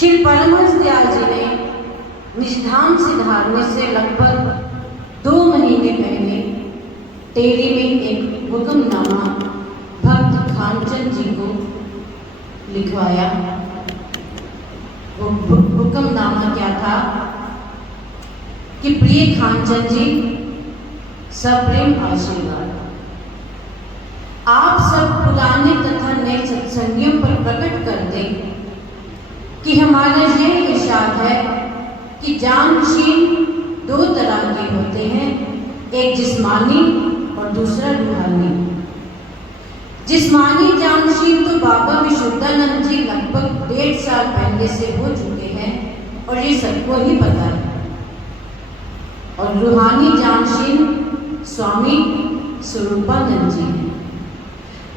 श्री परमहंस दयाल जी ने निजधाम से धारने से लगभग 2 महीने पहले टेरी में एक हुक्मनामा भक्त खानचंद जी को लिखवाया। वो हुक्मनामा क्या था कि प्रिय खानचंद जी, सप्रेम आशीर्वाद, आप सब पुराने तथा नए सत्संगियों पर प्रकट कर दें कि हमारा यह इरशाद है कि जानशीन 2 तरह के होते हैं, एक जिस्मानी और दूसरा रूहानी। जिस्मानी जानशीन तो बाबा विशुद्धानंद जी लगभग 1.5 साल पहले से हो चुके हैं और ये सबको ही पता है। और रूहानी जानशीन स्वामी स्वरूपानंद जी हैं।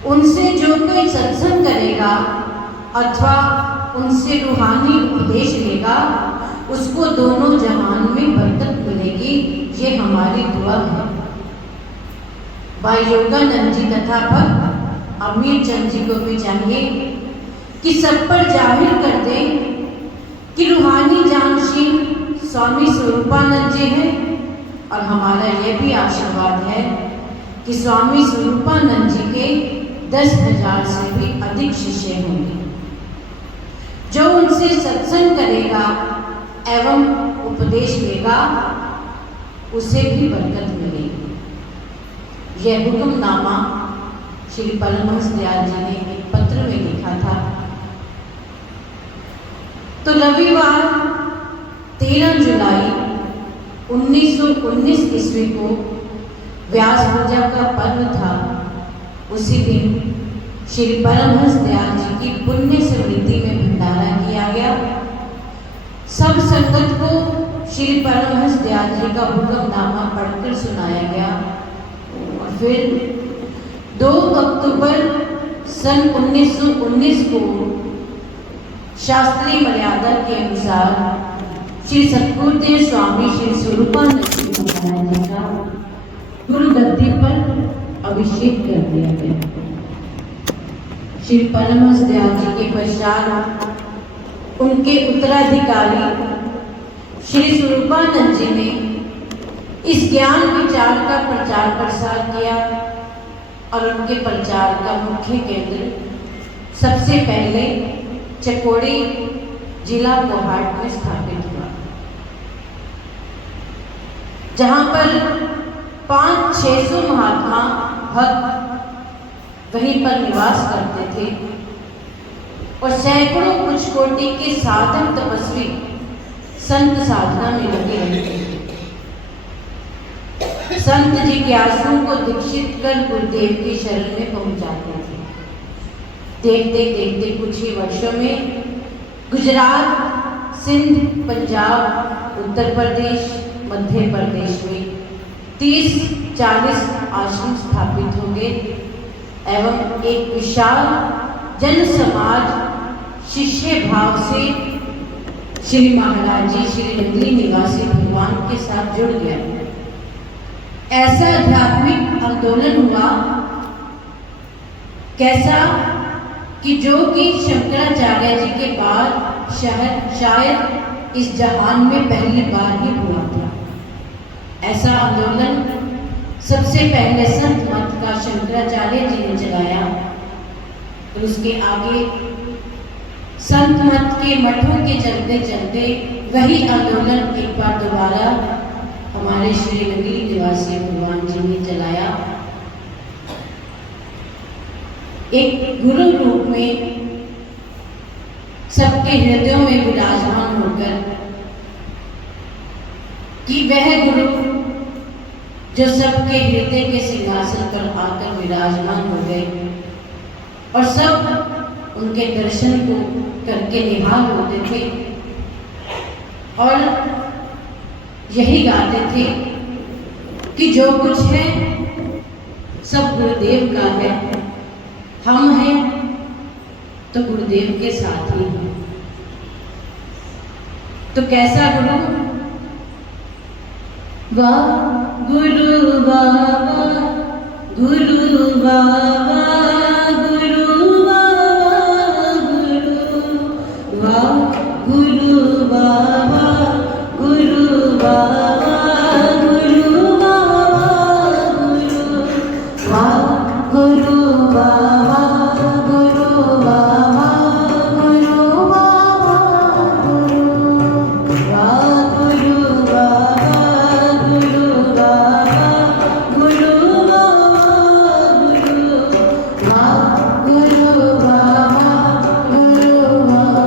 उनसे जो कोई सत्संग करेगा अथवा उनसे रूहानी उपदेश लेगा, उसको दोनों जहान में बरकत मिलेगी, ये हमारी दुआ है। भाई योगानंद जी तथा भक्त अमीर चंद जी को भी चाहिए कि सब पर जाहिर कर दें कि रूहानी जानशीन स्वामी स्वरूपानंद जी हैं, और हमारा यह भी आशीर्वाद है कि स्वामी स्वरूपानंद जी के 10,000 से भी अधिक शिष्य होंगे। जो उनसे सत्संग करेगा एवं उपदेश लेगा, उसे भी बरकत मिलेगी। यह हुक्मनामा श्री परमहंस दयाल जी ने एक पत्र में लिखा था। तो रविवार 13 जुलाई 1919 ईस्वी को व्यास पूजा का पर्व था। उसी दिन श्री परमहंस दयाल जी की पुण्य स्मृति में भंडारा किया गया। सब संगत को श्री परमहंस दयाल जी का हुक्मनामा पढ़कर सुनाया गया। और फिर 2 अक्टूबर सन 1919 को शास्त्रीय मर्यादा के अनुसार श्री सद्गुरुदेव स्वामी श्री स्वरूपानंद जी महाराज जी का गुरुगद्दी पर अभिषेक कर दिया गया। श्री परमहंस दयाल जी के पश्चात उनके उत्तराधिकारी श्री स्वरूपानंद जी ने इस ज्ञान विचार का प्रचार प्रसार किया, और उनके प्रचार का मुख्य केंद्र सबसे पहले चकोड़ी जिला कोहाट में स्थापित हुआ, जहां पर 500-600 महात्मा भक्त वहीं पर निवास करते थे और सैकड़ों कुछ कोटि के साधक तपस्वी संत साधना में लगे रहते थे। संत जिज्ञासुओं को दीक्षित कर गुरुदेव की शरण में पहुंचाते थे। देखते देखते कुछ ही वर्षों में गुजरात, सिंध, पंजाब, उत्तर प्रदेश, मध्य प्रदेश में 30-40 आश्रम स्थापित हो गए एवं एक विशाल जन समाज शिष्य भाव से श्री महाराज जी श्री नगरी निवासी भगवान के साथ जुड़ गया। ऐसा आध्यात्मिक आंदोलन हुआ कैसा कि जो कि शंकराचार्य जी के बाद शायद इस जहान में पहली बार ही हुआ था। ऐसा आंदोलन सबसे पहले संत मत का शंकराचार्य जी ने चलाया, और उसके आगे संत मत के मठों के चलते चलते वही आंदोलन एक बार दोबारा हमारे श्री नगरी निवासी भगवान जी ने चलाया। एक गुरु रूप में सबके हृदयों में विराजमान होकर कि वह गुरु जो सबके हृदय के सिंहासन पर आकर विराजमान हो गए और सब उनके दर्शन को करके निहाल होते थे और यही गाते थे कि जो कुछ है सब गुरुदेव का है, हम हैं तो गुरुदेव के साथ ही हैं। तो कैसा गुरु? वाह गुरु बाबा, गुरु बाबा, गुरु बाबा, गुरु वाह गुरु बाबा गुरु बाबा गुरु बाबा गुरु बाबा गुरु बाबा गुरु बाबा गुरु बाबा गुरु बाबा गुरु बाबा गुरु बाबा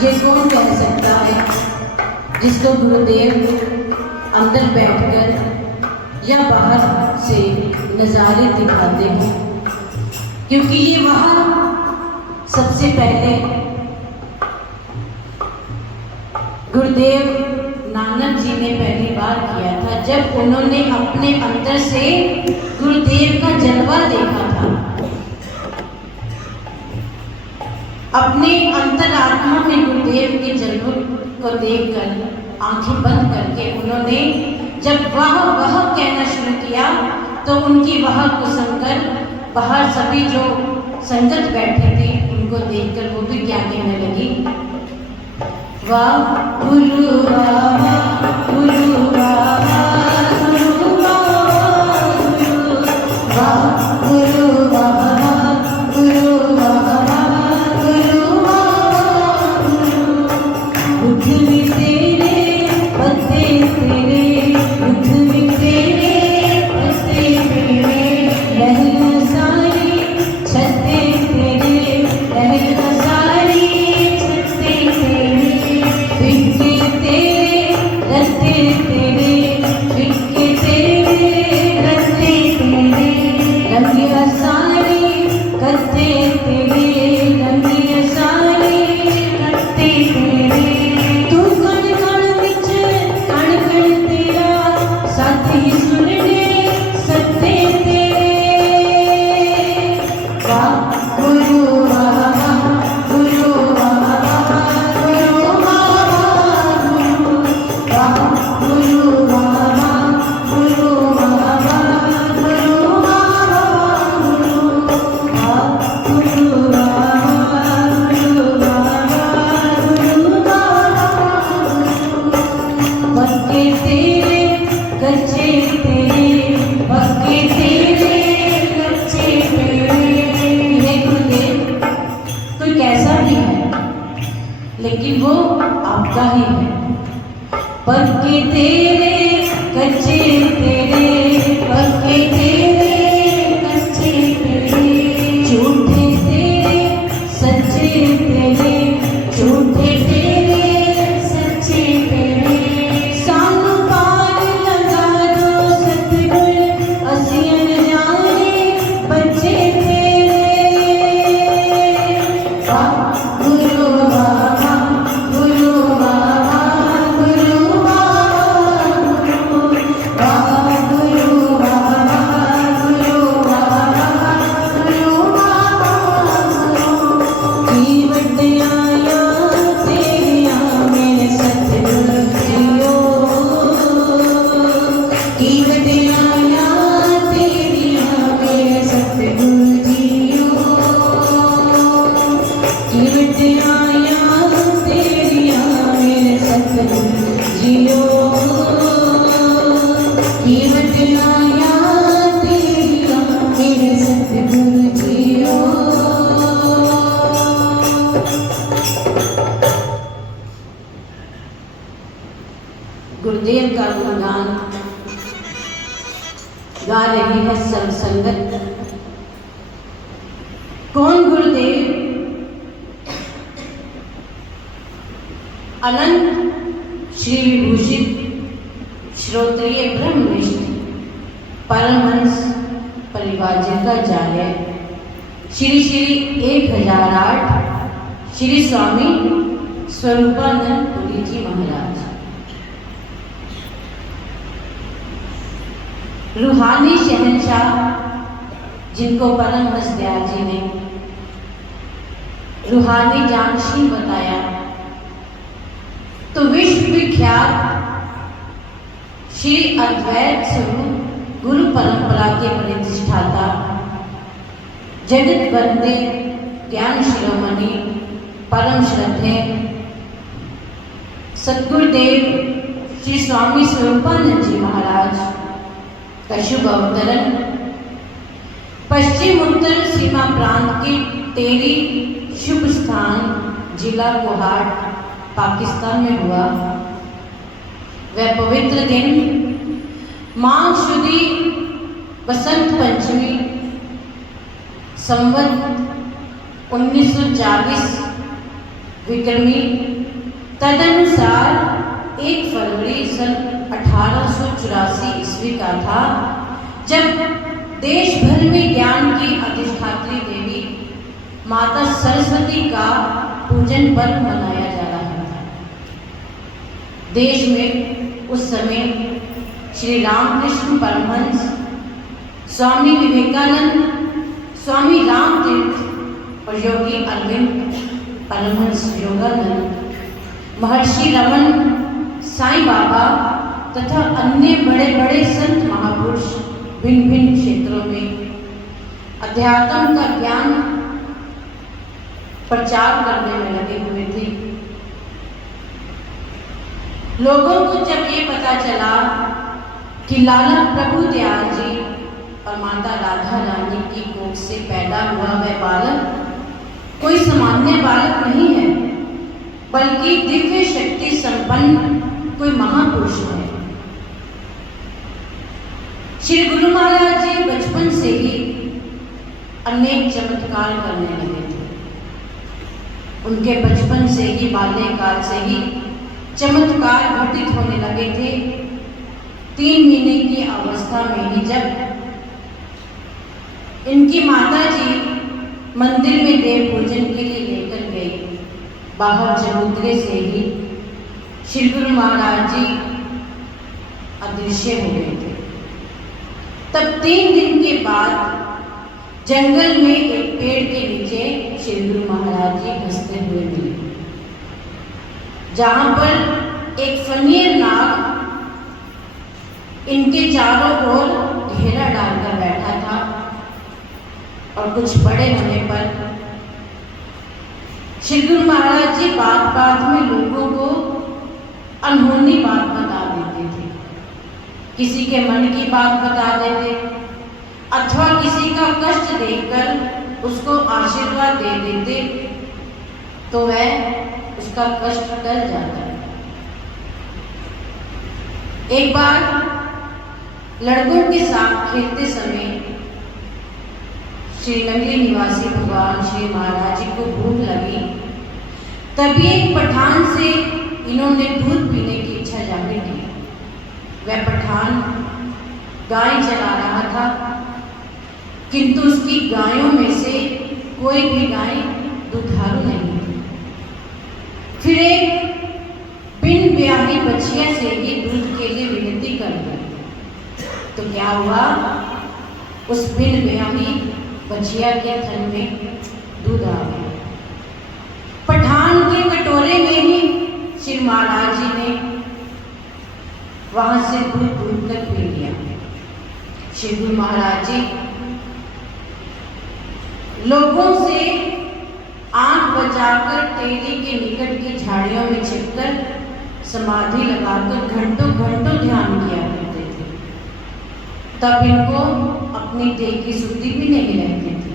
ये कौन कह सकता है जिसको गुरुदेव अंदर बैठकर या बाहर से नज़ारे दिखाते हैं, क्योंकि ये वहाँ सबसे पहले गुरुदेव नानक जी ने पहली बार किया था, जब उन्होंने अपने अंदर से गुरुदेव का जलवा देखा था। अपने अंतरात्मा में गुरुदेव के जलवे को देखकर आंखें बंद करके उन्होंने जब वह कहना शुरू किया, तो उनकी वह को सुनकर बाहर सभी जो संगत बैठे थे उनको देखकर वो भी क्या कहने लगी, वाह गुरु बाबा गुरु बाबा गुरु बाबा वाह गुरु बाबा गुरु बाबा गुरु बाबा उठ भी तेरे पत्ते तेरे उठ भी तेरे पत्ते तेरे लहर सारी छत्ते तेरे लहर सारी छत्ते तेरे फिक्के तेरे रत्ते तेरे फिक्के तेरे रत्ते तेरे रंगिया सारी कत्ते तेरे रंगिया सारी कत्ते तेरे तू कण कण विच कण कण तेरा सत ही सुनने सत्ते तेरे वाह गुरु बाबा गुरु बाबा गुरु बाबा वाह गुरु बाबा गुरु बाबा गुरु बाबा वाह गुरु बाबा गुरु बाबा गुरु बाबा पक्के तेरे कच्चे तेरे पक्के तेरे कच्चे तेरे। ये गुरुदेव कोई कैसा भी है लेकिन वो आपका ही है। पक्के तेरे कच्चे तेरे पक्के तेरे कच्चे तेरे झूठे तेरे सच्चे तेरे झूठे तेरे सच्चे तेरे सानू पार लगा दो सतगुर असीं अनजाने बच्चे तेरे वाह गुरु बाबा गुरु बाबा गुरु बाबा का गुणगान गा रही है सब संगत। कौन गुरुदेव अनंत श्री विभूषित श्रोत्रिय ब्रह्मनिष्ठ परमहंस परिव्राजकाचार्य श्री श्री 1008 श्री स्वामी स्वरूपानंद पुरी जी महाराज, रूहानी शहंशाह जिनको परमहंस दयाल जी ने रूहानी जानशीन बताया, तो विश्व विख्यात श्री अद्वैत स्वरूप गुरु परंपरा के प्रतिष्ठाता जगत वंदे ज्ञान शिरोमणि परम श्रद्धे सद्गुरुदेव श्री स्वामी स्वरूपानंद जी महाराज का शुभ अवतरण पश्चिम उत्तर सीमा प्रांत के टेरी शुभ स्थान जिला कोहाट पाकिस्तान में हुआ। वह पवित्र दिन माघ शुदी बसंत पंचमी संवत 1940 विक्रमी तदनुसार 1 फरवरी सन 1884 ईस्वी का था, जब देश भर में ज्ञान की अधिष्ठात्री देवी माता सरस्वती का पूजन पर्व मनाया जा रहा था। देश में उस समय श्री रामकृष्ण परमहंस, स्वामी विवेकानंद, स्वामी रामतीर्थ और योगी अरविंद परमहंस योगानंद, महर्षि रमन, साईं बाबा तथा अन्य बड़े बड़े संत महापुरुष भिन्न भिन्न क्षेत्रों में अध्यात्म का ज्ञान प्रचार करने में लगे हुए थे। लोगों को जब ये पता चला कि लाला प्रभु दयाल जी और माता राधा रानी की कोख से पैदा हुआ वह बालक कोई सामान्य बालक नहीं है, बल्कि दिव्य शक्ति संपन्न कोई महापुरुष है। श्री गुरु महाराज जी बचपन से ही अनेक चमत्कार करने लगे थे। उनके बचपन से ही, बाल्यकाल से ही चमत्कार घटित होने लगे थे। 3 महीने की अवस्था में ही जब इनकी माता जी मंदिर में देव पूजन के लिए लेकर गई, बाहर चबूतरे से ही श्री गुरु महाराज जी अदृश्य हो गए थे। तब 3 दिन के बाद जंगल में एक पेड़ के नीचे श्री गुरु महाराज जी हंसते हुए मिले, जहां पर एक फनीर नाग इनके चारों ओर घेरा डालकर बैठा था और कुछ बड़े होने पर श्री गुरु महाराज जी बात बात में लोगों को अनहोनी बात बता देते थे। किसी के मन की बात बता देते अथवा किसी का कष्ट देखकर उसको आशीर्वाद दे देते तो वह उसका कष्ट टल जाता है। एक बार लड़कों के साथ खेलते समय श्रीनगरी निवासी भगवान श्री महाराज जी को भूख लगी। तभी एक पठान से इन्होंने दूध पीने की इच्छा जाहिर की। वह पठान गाय चला रहा था, किंतु उसकी गायों में से कोई भी गाय दुधारू नहीं थी। फिर एक बिन ब्याही बछिया से ही दूध के लिए विनती कर दी। तो क्या हुआ, उस बिन ब्याही बछिया के थन में दूध आ गया। पठान के कटोरे में ही श्री महाराज जी ने वहां से दूध दूध कर पी लिया। श्री गुरु महाराज जी लोगों से आंख बचाकर टेरी के निकट की झाड़ियों में छिपकर समाधि लगाकर घंटों घंटों ध्यान किया करते थे। तब इनको अपनी देह की सुधि भी नहीं रहती थी।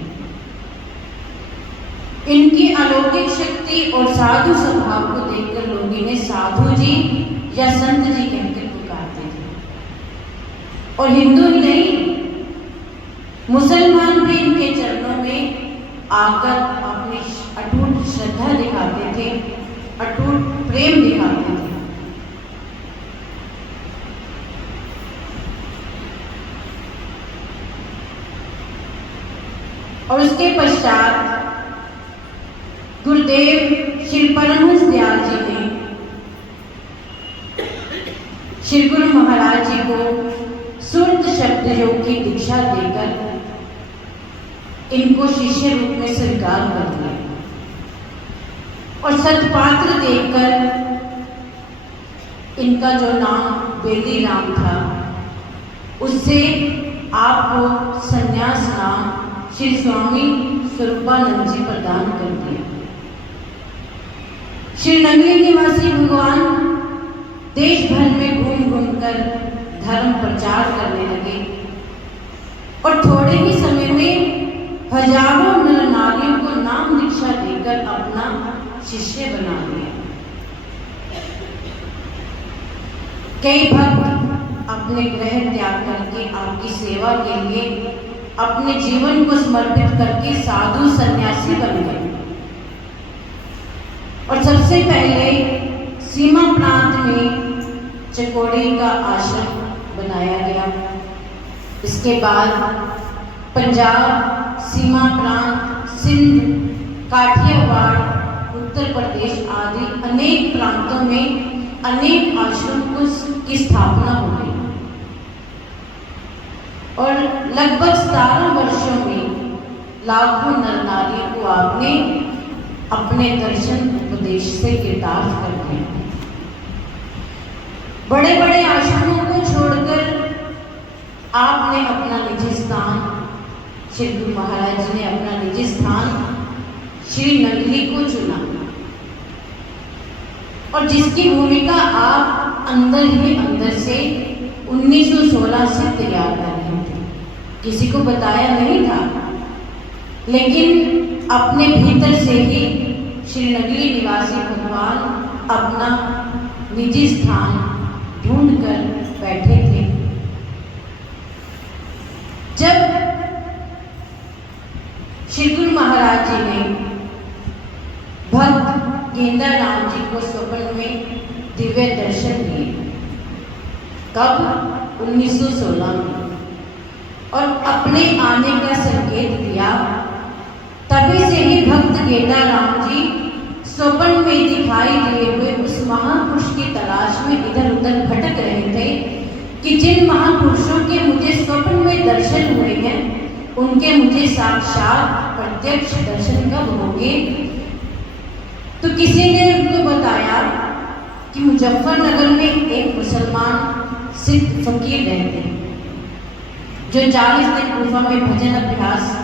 इनकी अलौकिक शक्ति और साधु स्वभाव को देखकर लोग इन्हें साधु जी या संत जी कहकर पुकारते और हिंदू ही नहीं, मुसलमान भी इनके चरणों में आकर अपनी अटूट श्रद्धा दिखाते थे, अटूट प्रेम दिखाते थे। और उसके पश्चात गुरुदेव श्री परमहंस दयाल जी ने श्री गुरु महाराज जी को सुरत शब्द योग की दीक्षा देकर इनको शिष्य रूप में स्वीकार कर लिया और सत्पात्र देकर इनका जो नाम बेदी राम था उससे आपको संन्यास नाम श्री स्वामी स्वरूपानंद जी प्रदान कर दिया। श्री नगली निवासी भगवान देश भर में घूम घूम कर धर्म प्रचार करने लगे और थोड़े ही समय में हजारों नर नारियों को नाम दीक्षा देकर अपना शिष्य बना लिया। कई भक्त अपने ग्रह त्याग करके आपकी सेवा के लिए अपने जीवन को समर्पित करके साधु सन्यासी बन गए और सबसे पहले सीमा प्रांत में चकोड़ी का आश्रम बनाया गया। इसके बाद पंजाब, सीमा प्रांत, सिंध, काठियावाड़, उत्तर प्रदेश आदि अनेक प्रांतों में अनेक आश्रम की स्थापना हो गई और लगभग 17 वर्षों में लाखों नर नारियों को आपने अपने दर्शन उपदेश से कृतार्थ कर दिया। बड़े बड़े आश्रमों को छोड़कर आपने अपना निजी स्थान, श्री गुरु महाराज जी ने अपना निजी स्थान श्री नगली को चुना और जिसकी भूमिका आप अंदर ही अंदर से 1916 से तैयार कर रहे थे। किसी को बताया नहीं था, लेकिन अपने भीतर से ही श्री नगली निवासी भगवान अपना निजी स्थान ढूंढ कर बैठे थे। जब श्री गुरु महाराज जी ने भक्त गेंदा राम जी को स्वप्न में दिव्य दर्शन दिए, कब? 1916 में, और अपने आने का संकेत दिया। तभी से ही भक्त गेंदा राम जी स्वप्न में दिखाई दिए हुए उस महापुरुष की तलाश में इधर उधर भटक रहे थे कि जिन महापुरुषों के मुझे स्वप्न में दर्शन हुए हैं उनके मुझे साक्षात प्रत्यक्ष दर्शन कब होंगे। तो किसी ने उनको बताया कि मुजफ्फरनगर में एक मुसलमान सिद्ध फकीर रहते हैं जो 40 दिन गुफा में भजन अभ्यास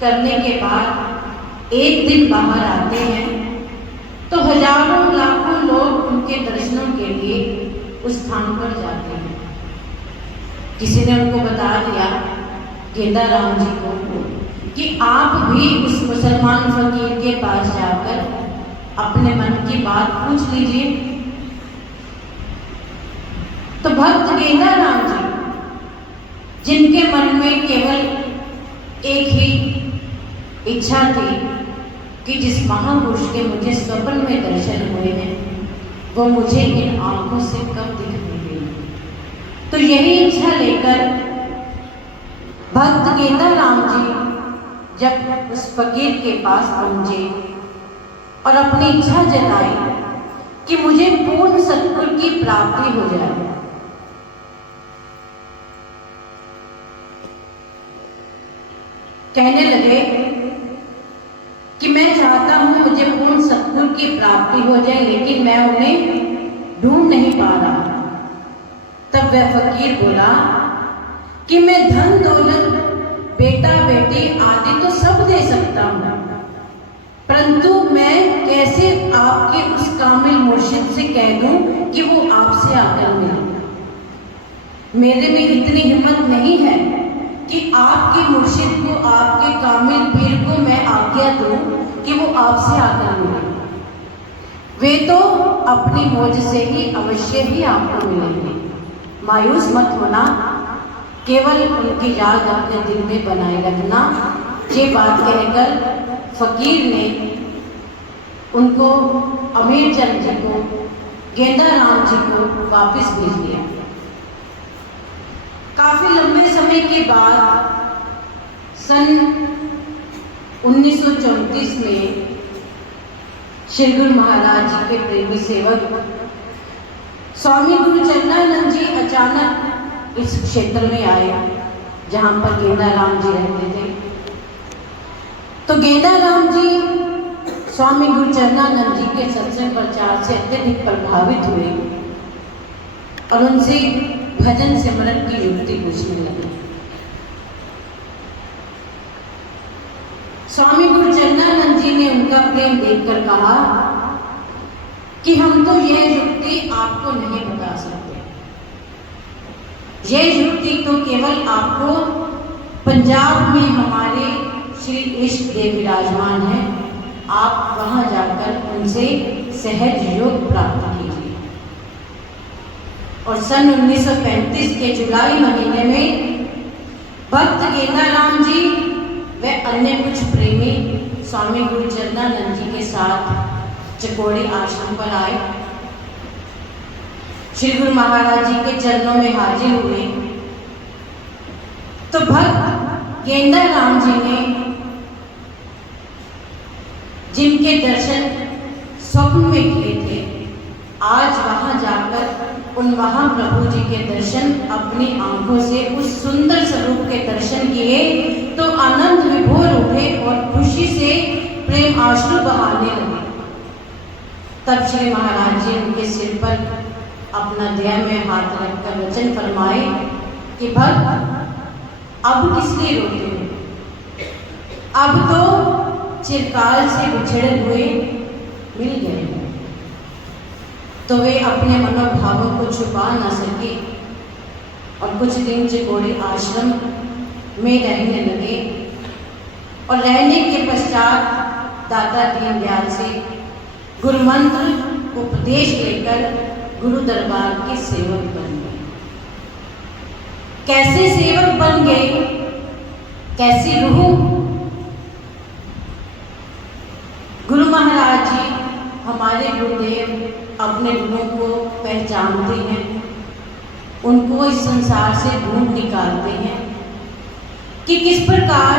करने के बाद एक दिन बाहर आते हैं तो हजारों लाखों लोग उनके दर्शनों के लिए उस स्थान पर जाते हैं। किसी ने उनको बता दिया गेंदा राम जी को कि आप भी उस मुसलमान फकीर के पास जाकर अपने मन की बात पूछ लीजिए। तो भक्त गेंदा राम जी, जिनके मन में केवल एक ही इच्छा थी कि जिस महापुरुष के मुझे स्वप्न में दर्शन हुए हैं वो मुझे इन आंखों से कब दिखेंगे, तो यही इच्छा लेकर भक्त गेंदा राम जी जब उस फकीर के पास पहुंचे और अपनी इच्छा जताई कि मुझे पूर्ण सत्पुर की प्राप्ति हो जाए, कहने लगे कि मैं चाहता हूं मुझे पूर्ण सत्पुर की प्राप्ति हो जाए, लेकिन मैं उन्हें ढूंढ नहीं पा रहा। तब वह फकीर बोला कि मैं धन दौलत, बेटा बेटी आदि तो सब दे सकता हूं, परंतु मैं कैसे आपके उस कामिल मुर्शिद से कह दूं कि वो आपसे आकर मिले। मेरे में इतनी हिम्मत नहीं है कि आपके मुर्शिद को, आपके कामिल पीर को मैं आज्ञा दूं कि वो आपसे आकर मिले। वे तो अपनी मौज से ही अवश्य ही आपको मिलेंगे, मायूस मत होना, केवल उनकी याद अपने दिल में बनाए रखना। ये बात कहकर फकीर ने उनको अमीरचंद जी को, गेंदाराम जी को वापस भेज दिया। काफी लंबे समय के बाद सन 1934 में श्री गुरु महाराज जी के प्रेमी सेवक स्वामी गुरु चरणानंद जी अचानक इस क्षेत्र में आए जहाँ पर गेंदाराम जी रहते थे। तो गेंदाराम जी स्वामी गुरु चरणानंद जी के सत्संग प्रचार से अत्यधिक प्रभावित हुए और उनसे भजन सिमरन की युक्ति पूछने लगे। स्वामी गुरु चरणानंद जी ने उनका प्रेम देखकर कहा कि हम तो यह युक्ति आपको नहीं बता सकते। यह युक्ति तो केवल आपको पंजाब में हमारे श्री इष्ट देव विराजमान हैं, आप वहां जाकर उनसे सहज योग प्राप्त कीजिए। और सन 1935 के जुलाई महीने में भक्त गेंदाराम जी व अन्य कुछ प्रेमी स्वामी गुरु चरणानंद जी के साथ चकोड़ी आश्रम पर आए। श्री गुरु महाराज जी के चरणों में हाजिर हुए तो भक्त गेंदाराम जी ने जिनके दर्शन स्वप्न में किए थे, आज वहां जाकर उन महाप्रभु जी के दर्शन अपनी आंखों से उस सुंदर स्वरूप के दर्शन किए तो आनंद विभोर उठे और खुशी से प्रेम आंसू बहाने लगे। तब श्री महाराज जी उनके सिर पर अपना दया में हाथ रखकर वचन फरमाए कि भक्त अब किस लिए रोते हो? अब तो चिरकाल से बिछड़े हुए मिल गए। तो वे अपने मनोभावों को छुपा न सके और कुछ दिन चिकोड़ी आश्रम में रहने लगे और रहने के पश्चात दादा दीनदयाल से गुरु मंत्र उपदेश लेकर गुरु दरबार के सेवक बन गए। कैसे सेवक बन गए, कैसी रूह? गुरु महाराज जी हमारे गुरुदेव अपने गुणों को पहचानते हैं, उनको इस संसार से ढूंढ निकालते हैं कि किस प्रकार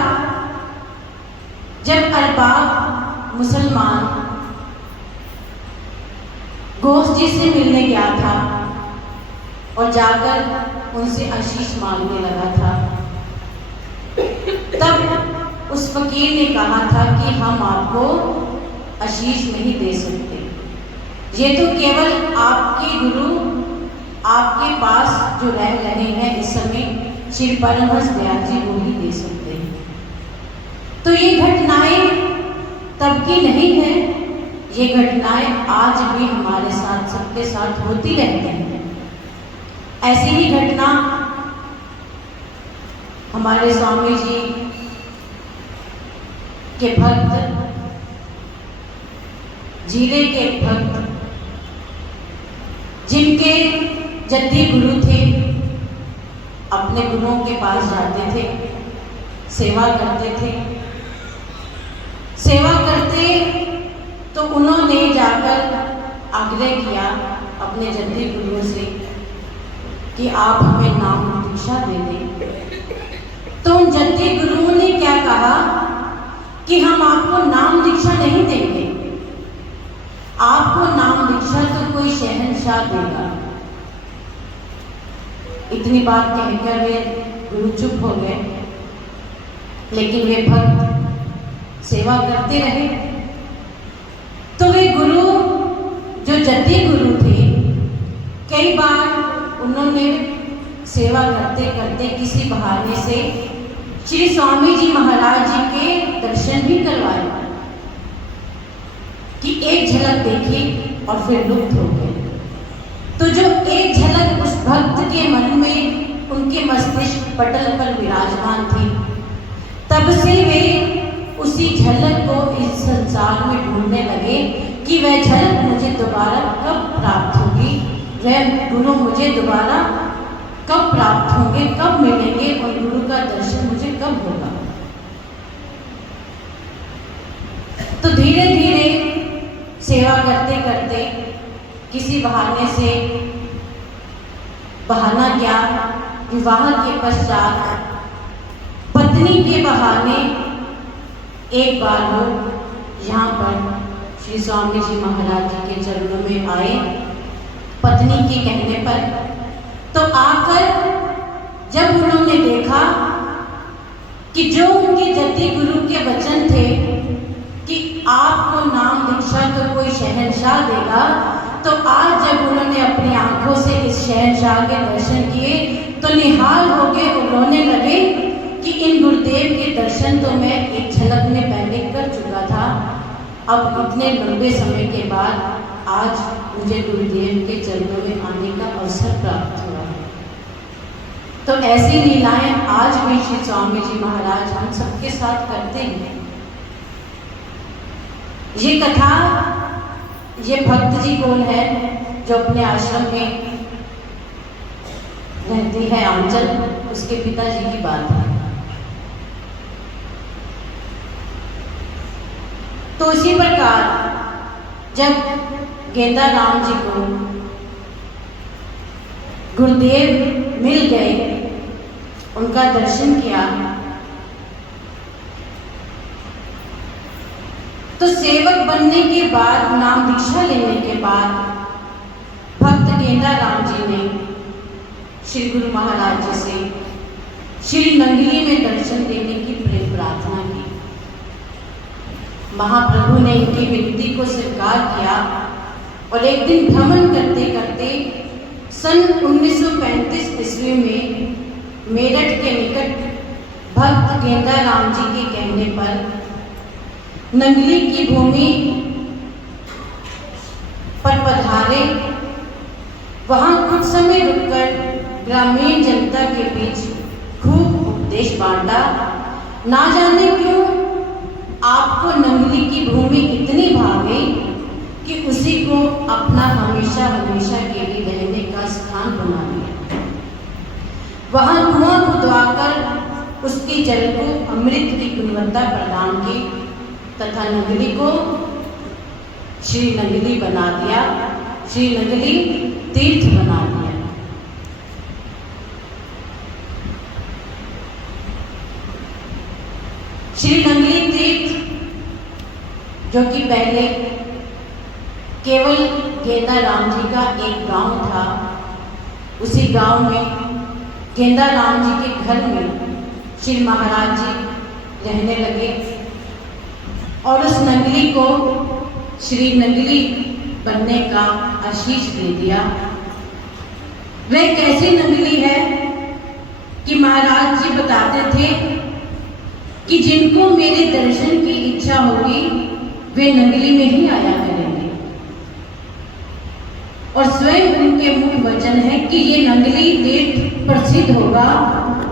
जब अरबाब मुसलमान गोश्त जी से मिलने गया था और जाकर उनसे आशीष मांगने लगा था, तब उस फकीर ने कहा था कि हम आपको आशीष नहीं दे सकते, ये तो केवल आपके गुरु आपके पास जो रह रहे हैं इस समय श्री परमहंस दयाल जी वो ही दे सकते हैं। तो ये घटनाएं तब की नहीं है, ये घटनाएं आज भी हमारे साथ सबके साथ होती रहती हैं। ऐसी ही घटना हमारे स्वामी जी के भक्त, जिले के भक्त जिनके जद्दी गुरु थे, अपने गुरुओं के पास जाते थे, सेवा करते थे। सेवा करते तो उन्होंने जाकर आग्रह किया अपने जद्दी गुरुओं से कि आप हमें नाम दीक्षा दे दें। तो उन जद्दी गुरुओं ने क्या कहा कि हम आपको नाम दीक्षा नहीं देंगे, आपको नाम दीक्षा तो कोई शहंशाह देगा। इतनी बात कहकर वे गुरु चुप हो गए, लेकिन वे भक्त सेवा करते रहे। तो वे गुरु जो जद्दी गुरु थे, कई बार उन्होंने सेवा करते करते किसी बहाने से श्री स्वामी जी महाराज जी के दर्शन भी करवाए कि एक झलक देखी और फिर लुप्त हो गए। तो जो एक झलक उस भक्त के मन में, उनके मस्तिष्क पटल पर विराजमान थी, तब से वे उसी झलक को इस संसार में ढूंढने लगे कि वह झलक मुझे दोबारा कब प्राप्त होगी, वह गुरु मुझे दोबारा कब प्राप्त होंगे, कब मिलेंगे और गुरु का दर्शन मुझे कब होगा। तो धीरे धीरे सेवा करते करते किसी बहाने से, बहाना क्या, विवाह के पश्चात पत्नी के बहाने एक बार वो यहाँ पर श्री स्वामी जी महाराज जी के चरणों में आए पत्नी के कहने पर। तो आकर जब उन्होंने देखा कि जो उनके जद्दी गुरु के वचन थे कि आपको नाम दीक्षा तो कोई शहंशाह देगा, तो आज जब उन्होंने अपनी आंखों से इस शहंशाह के दर्शन किए तो निहाल हो गए और रोने लगे कि इन गुरुदेव के दर्शन तो मैं एक झलक में पहले कर चुका था, अब इतने लंबे समय के बाद आज मुझे गुरुदेव के चरणों में आने का अवसर प्राप्त हुआ। तो ऐसी लीलाएं आज भी श्री स्वामी जी महाराज हम सबके साथ करते हैं। ये कथा, ये भक्त जी कौन है जो अपने आश्रम में रहती है आंचल, उसके पिताजी की बात है। तो उसी प्रकार जब गेंदा राम जी को गुरुदेव मिल गए, उनका दर्शन किया, तो सेवक बनने के बाद, नाम दीक्षा लेने के बाद भक्त गेंदा राम जी ने श्री गुरु महाराज जी से श्री नंगली में दर्शन देने की प्रेम प्रार्थना की। महाप्रभु ने इनकी विनती को स्वीकार किया और एक दिन भ्रमण करते करते सन 1935 ईस्वी में मेरठ के निकट भक्त गेंदा राम जी के कहने पर नंगली की भूमि पर पधारे। वहां कुछ समय रुककर ग्रामीण जनता के बीच खूब उपदेश बांटा। ना जाने क्यों आपको नंगली की भूमि इतनी भा गई कि उसी को अपना हमेशा हमेशा के लिए रहने का स्थान बना लिया। वहां कुआं खुदवाकर उसके जल को अमृत की गुणवत्ता प्रदान की तथा नंगली को श्री नंगली बना दिया, श्री नंगली तीर्थ बना दिया। श्री नंगली तीर्थ जो कि पहले केवल गेंदा राम जी का एक गांव था, उसी गांव में गेंदा राम जी के घर में श्री महाराज जी रहने लगे और उस नंगली को श्री नंगली बनने का आशीष दे दिया। वह कैसी नंगली है कि महाराज जी बताते थे कि जिनको मेरे दर्शन की इच्छा होगी वे नंगली में ही आया करेंगे। और स्वयं उनके मुख वचन है कि ये नंगली तीर्थ प्रसिद्ध होगा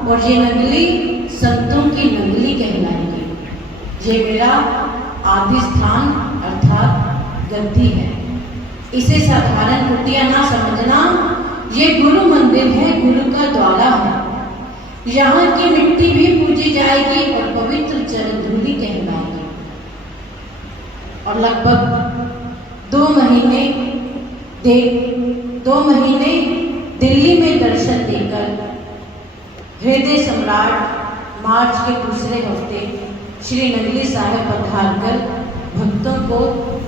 और ये नंगली संतों की नंगली कहलाएगी। ये मेरा आदि स्थान अर्थात गद्दी है। इसे साधारण कुटिया ना समझना, ये गुरु मंदिर है, गुरु का द्वारा है। यहाँ की मिट्टी भी पूजी जाएगी और पवित्र चरण धूलि कहलाएगी। और लगभग 2 महीने दिल्ली में दर्शन देकर हृदय सम्राट मार्च के दूसरे हफ्ते श्री नंगली साहिब पधार कर भक्तों को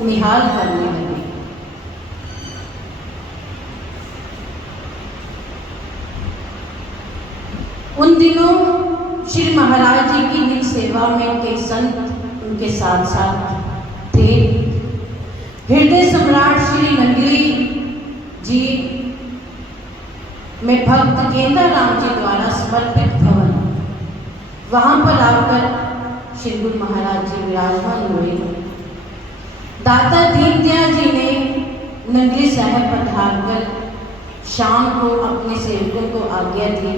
निहाल करने लगे। उन दिनों श्री महाराज जी की निज सेवा में कई संत उनके साथ साथ थे। हृदय सम्राट श्री नंगली जी में भक्त गेंदा राम जी द्वारा समर्पित भवन, वहां पर आकर श्री गुरु महाराज जी विराजमान हुए। दाता दीनदयाल जी ने नंगली साहिब पधार कर शाम को अपने सेवकों को आज्ञा दी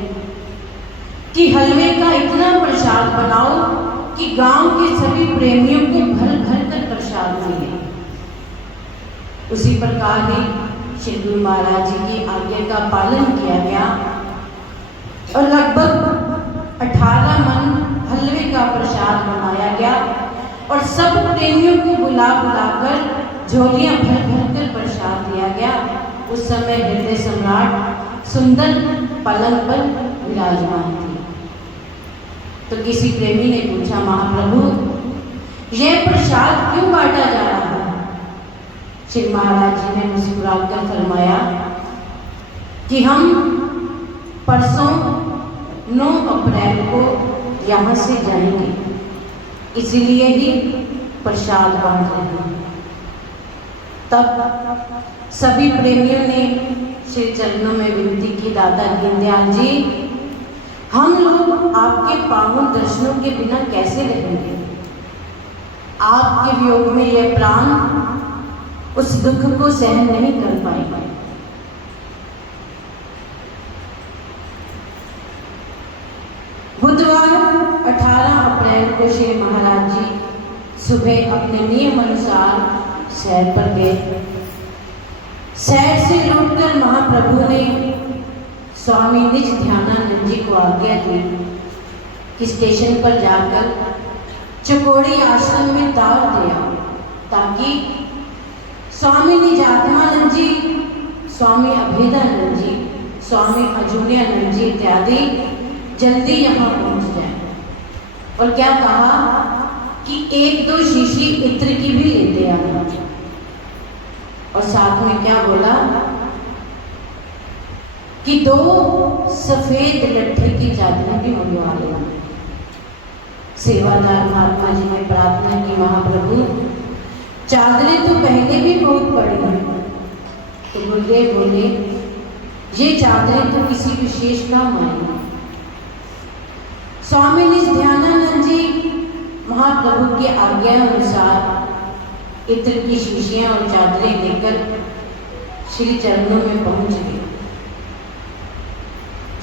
कि हलवे का इतना प्रसाद बनाओ कि गांव के सभी प्रेमियों को भर भर कर प्रसाद मिले। उसी प्रकार ही श्री गुरु महाराज जी की आज्ञा का पालन किया गया और लगभग 18 मन हलवे का प्रसाद बनाया गया और सब प्रेमियों को बुला बुलाकर झोलियां भर भर कर प्रसाद दिया गया। उस समय हृदय सम्राट सुंदर पलंग पर विराजमान थे। तो किसी प्रेमी ने पूछा, महाप्रभु, यह प्रसाद क्यों बांटा जा रहा है? श्री महाराज जी ने मुस्कुराकर फरमाया कि हम परसों 9 अप्रैल को यहाँ से जाएंगे, इसलिए ही प्रसाद बांट रहे हैं। तब सभी प्रेमियों ने श्री चरणों में विनती की, दादा दीनदयाल जी, हम लोग आपके पावन दर्शनों के बिना कैसे रहेंगे? आपके वियोग में यह प्राण उस दुख को सहन नहीं कर पाएगा। बुधवार 18 अप्रैल को श्री महाराज जी सुबह अपने नियम अनुसार सैर पर गए। सैर से लौटकर महाप्रभु ने स्वामी निज ध्यानानंद जी को आज्ञा दी कि स्टेशन पर जाकर चकोड़ी आश्रम में दाव दिया, ताकि स्वामी निज आत्मानंद जी, स्वामी अभेदानंद जी, स्वामी अजूनियानंद जी इत्यादि जल्दी यहाँ पहुँच जाए। और क्या कहा कि 1-2 शीशी इत्र की भी लेते आना। और साथ में क्या बोला कि 2 सफेद लट्ठे की चादरें भी मंगवा लेना। सेवादार महात्मा जी ने प्रार्थना की, महाप्रभु, चादरें तो पहले भी बहुत पड़ी हैं। तो गुरुदेव बोले, ये चादरें तो किसी विशेष काम आएंगी। स्वामी निज ध्यानानंद जी महाप्रभु की आज्ञा अनुसार इत्र की शीशियां और चादरें लेकर श्री चरणों में पहुंच गए।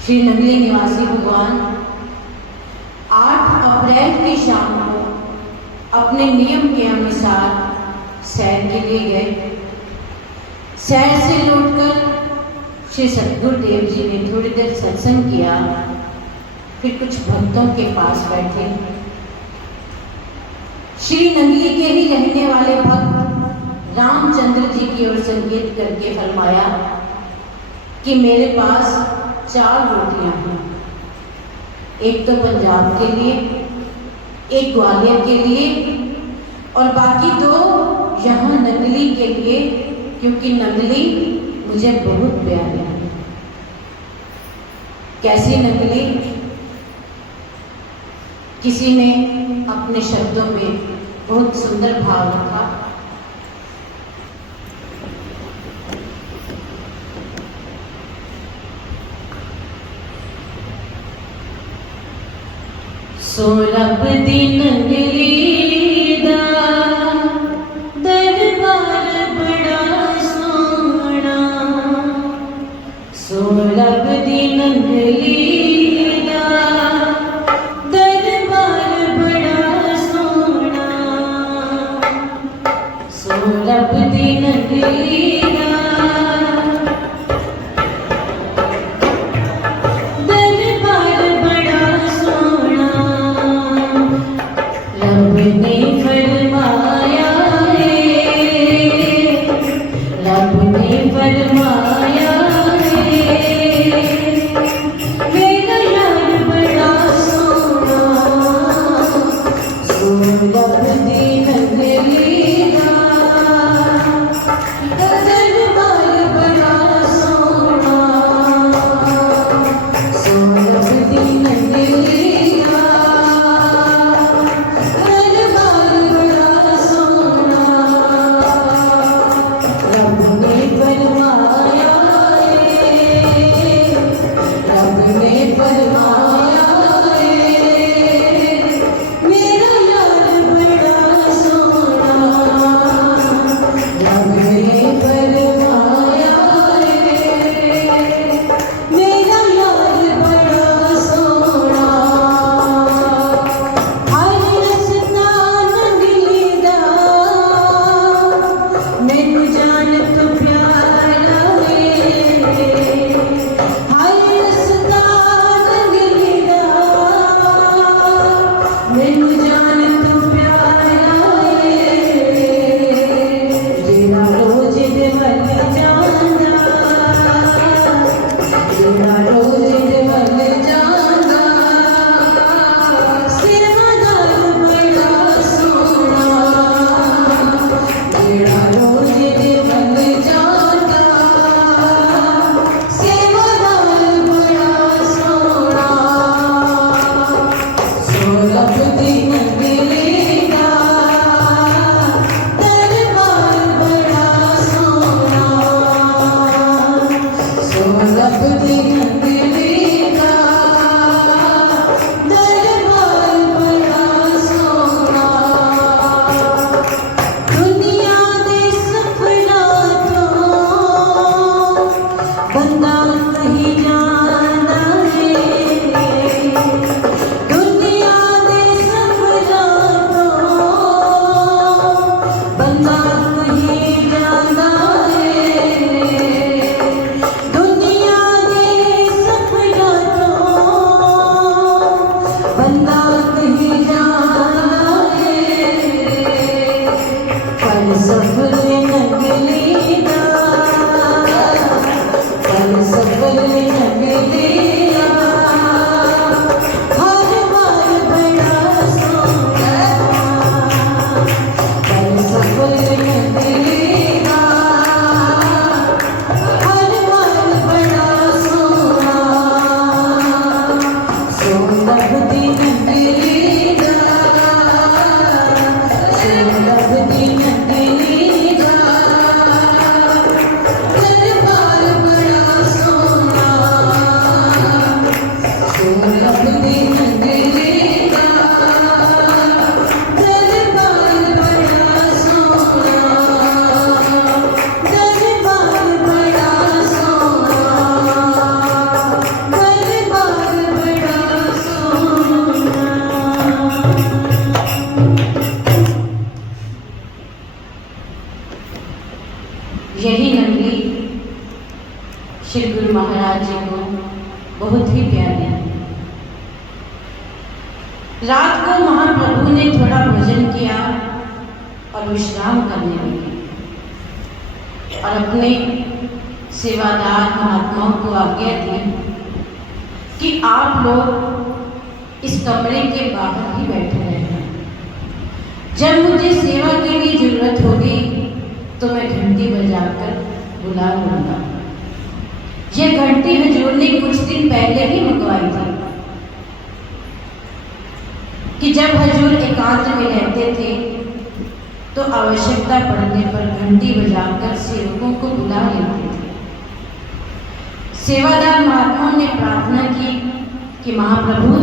श्री नगली निवासी भगवान 8 अप्रैल की शाम को अपने नियम के अनुसार सैर के लिए गए। सैर से लौटकर श्री सद्गुरुदेव जी ने थोड़ी देर सत्संग किया, फिर कुछ भक्तों के पास बैठे। श्री नगली के ही रहने वाले भक्त रामचंद्र जी की ओर संकेत करके फरमाया कि मेरे पास 4 रोटियां हैं, एक तो पंजाब के लिए, एक ग्वालियर के लिए और बाकी 2 यहाँ नगली के लिए, क्योंकि नगली मुझे बहुत प्यारी है। कैसी नगली? किसी ने अपने शब्दों में बहुत सुंदर भाव रखा। सोरब दी नगली दा दरबार बड़ा सोना, सोरब दी नगली सोरब दी नगली दरबार बड़ा सोना, रब ने फरमाया है, रब ने फरमाया है, मेरा यार बड़ा सोना, सोरब दी नगली पल सफल नगलेगा, पल सफल नगलेगा, हर बार बड़ा सोना, पल सफल नगलेगा, हर बार बड़ा सोना, सोलह दिन नगलेगा, सोलह दिन नगलेगा, दरबार बड़ा सोना, सोलह दिन नगलेगा, दरबार बड़ा सोना, दरबार बड़ा सोना, दरबार बड़ा सोना। यही नगरी श्री गुरु महाराज जी को बहुत ही प्यारी है। रात को महाप्रभु ने थोड़ा भोजन किया और विश्राम करने लगे और अपने सेवादार महात्माओं को आज्ञा दी कि आप लोग इस कमरे के बाहर ही बैठे रहना। जब मुझे सेवा के लिए जरूरत होगी तो मैं घंटी बजाकर बुला लूंगा। यह घंटी हुजूर ने कुछ दिन पहले ही मंगवाई थी कि जब हुजूर एकांत में रहते थे तो आवश्यकता पड़ने पर घंटी बजाकर सेवकों को बुला लेते थे। सेवादार महात्माओं ने प्रार्थना की कि महाप्रभु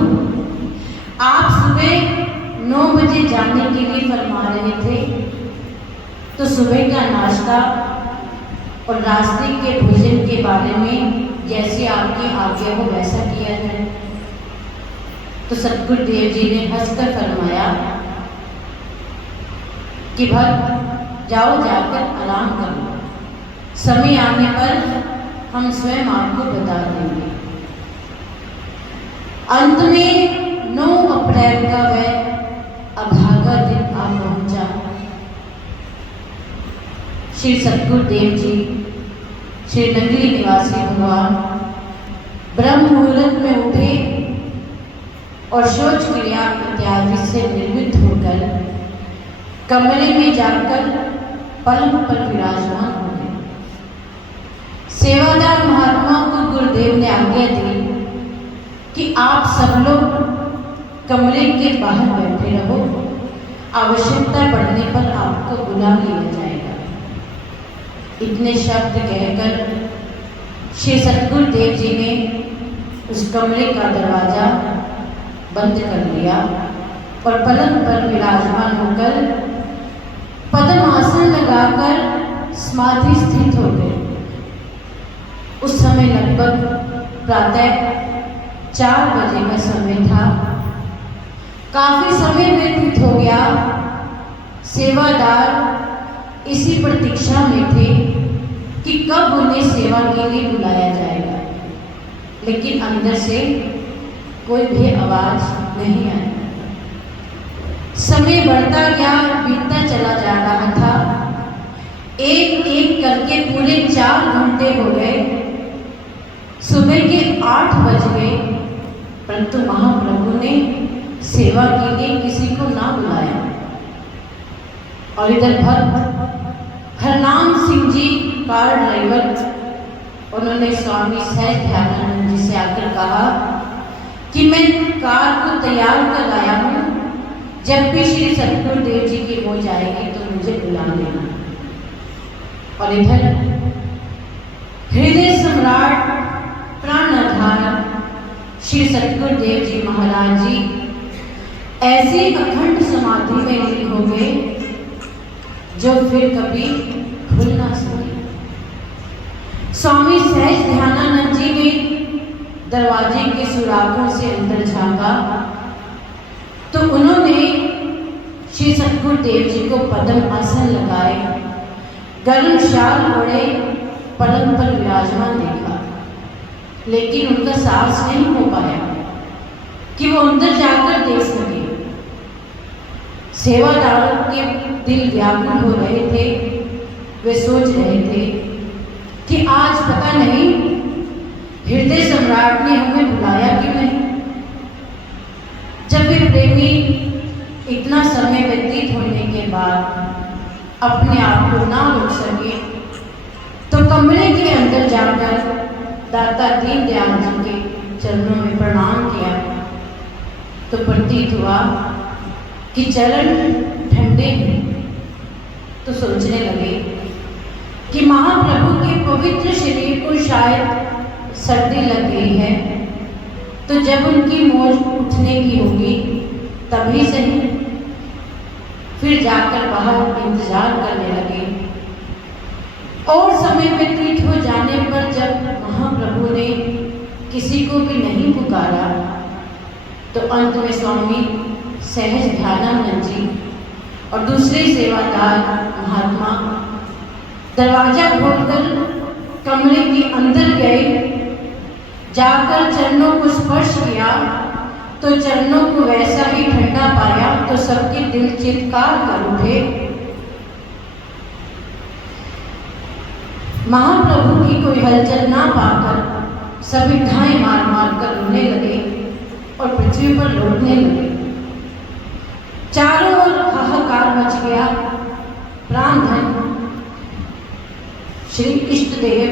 आप सुबह 9 बजे जाने के लिए फरमा रहे थे, तो सुबह का नाश्ता और रास्ते के भोजन के बारे में जैसे आपकी आज्ञा हो वैसा किया जाए। तो सतगुरुदेव जी ने हंसकर फरमाया कि भक्त जाओ, जाकर आराम करो, समय आने पर हम स्वयं आपको बता देंगे। अंत में 9 अप्रैल का वह अभागा दिन आ पहुंचा। श्री सतगुरुदेव जी श्री नगरी निवासी भगवान ब्रह्म मुहूर्त में उठे और शौच क्रिया इत्यादि से निर्वृत्त होकर कमरे में जाकर पलंग पर विराजमान हो गए। सेवादार महात्मा को गुरुदेव ने आज्ञा दी कि आप सब लोग कमरे के बाहर बैठे रहो, आवश्यकता पड़ने पर आपको बुला लिया जाएगा। इतने शब्द कहकर श्री सतगुरुदेव जी ने उस कमरे का दरवाजा बंद कर लिया और पलंग पर विराजमान होकर पद्मासन लगाकर समाधि स्थित हो गए। उस समय लगभग प्रातः 4 बजे का समय था। काफी समय व्यतीत हो गया। सेवादार इसी प्रतीक्षा में थे कि कब उन्हें सेवा के लिए बुलाया जाएगा, लेकिन अंदर से कोई भी आवाज नहीं आई। समय बढ़ता गया, बीतता चला जा रहा था। एक एक करके पूरे 4 घंटे हो गए। सुबह के 8 बज गए, परंतु महाप्रभु ने सेवा के लिए किसी को ना बुलाया। और इधर भक्त हरनाम सिंह जी कार ड्राइवर, उन्होंने स्वामी सहज ध्यानानंद जी से आकर कहा कि मैं कार को तैयार कर लाया हूँ, जब भी श्री सतगुरुदेव जी की हो जाएगी तो मुझे बुला लेना। और इधर हृदय सम्राट प्राणाधार श्री सतगुरुदेव जी महाराज जी ऐसी अखंड समाधि में लीन हो गए जो फिर कभी खुल ना सके। स्वामी सहज ध्यानानंद जी ने दरवाजे के सुराखों से अंदर झांका तो उन्होंने श्री सतगुरुदेव जी को पद्म आसन लगाए, गर्म शाल ओढ़े पलंग पर विराजमान देखा, लेकिन उनका साहस नहीं हो पाया कि वो अंदर जाकर देख सके। सेवादारों के दिल व्याकुल हो रहे थे। वे सोच रहे थे कि आज पता नहीं हृदय सम्राट ने हमें बुलाया क्यों नहीं। जब वे प्रेमी इतना समय व्यतीत होने के बाद अपने आप को ना रोक सके तो कमरे के अंदर जाकर दाता दीनदयाल जी के चरणों में प्रणाम किया तो प्रतीत हुआ कि चरण ठंडे हैं। तो सोचने लगे कि महाप्रभु के पवित्र शरीर को शायद सर्दी लग गई है, तो जब उनकी मौज उठने की होगी तभी सही। फिर जाकर बाहर इंतजार करने लगे और समय व्यतीत हो जाने पर जब महाप्रभु ने किसी को भी नहीं पुकारा तो अंत में स्वामी सहज ध्यानानंद जी और दूसरे सेवादार महात्मा दरवाजा खोलकर कमरे के अंदर गए। जाकर चरणों को स्पर्श किया तो चरणों को वैसा ही ठंडा पाया तो सबके दिल चित्कार कर उठे। महाप्रभु की कोई हलचल ना पाकर सभी ढाई मार मार कर रोने लगे और पृथ्वी पर लौटने लगे। चारों ओर हाहाकार मच गया। प्राण धन श्री इष्टदेव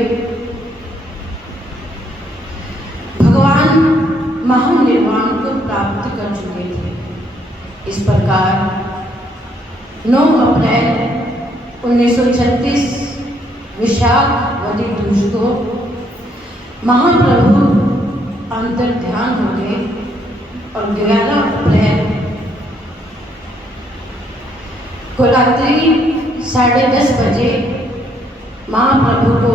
भगवान महानिर्वाण को प्राप्त कर चुके थे। इस प्रकार 9 अप्रैल 1936 विशाख वदी दूज को महाप्रभु अंतर ध्यान हो गए और 11 अप्रैल को रात्रि 10:30 बजे महाप्रभु को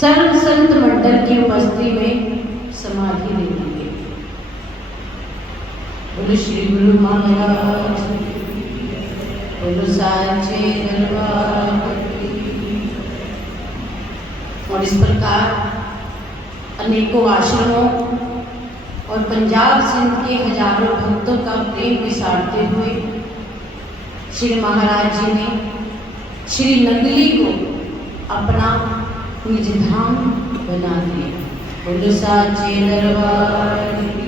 सर्व संत मंडल की उपस्थिति में समाधि दे दी गई। बोलो श्री गुरु महाराज, बोलो साचे दरबार। और इस प्रकार अनेकों आश्रमों और पंजाब सिंध के हजारों भक्तों का प्रेम विसारते हुए श्री महाराज जी ने श्री नंगली को अपना निज धाम बना दिया। बोलो साचे दरबार।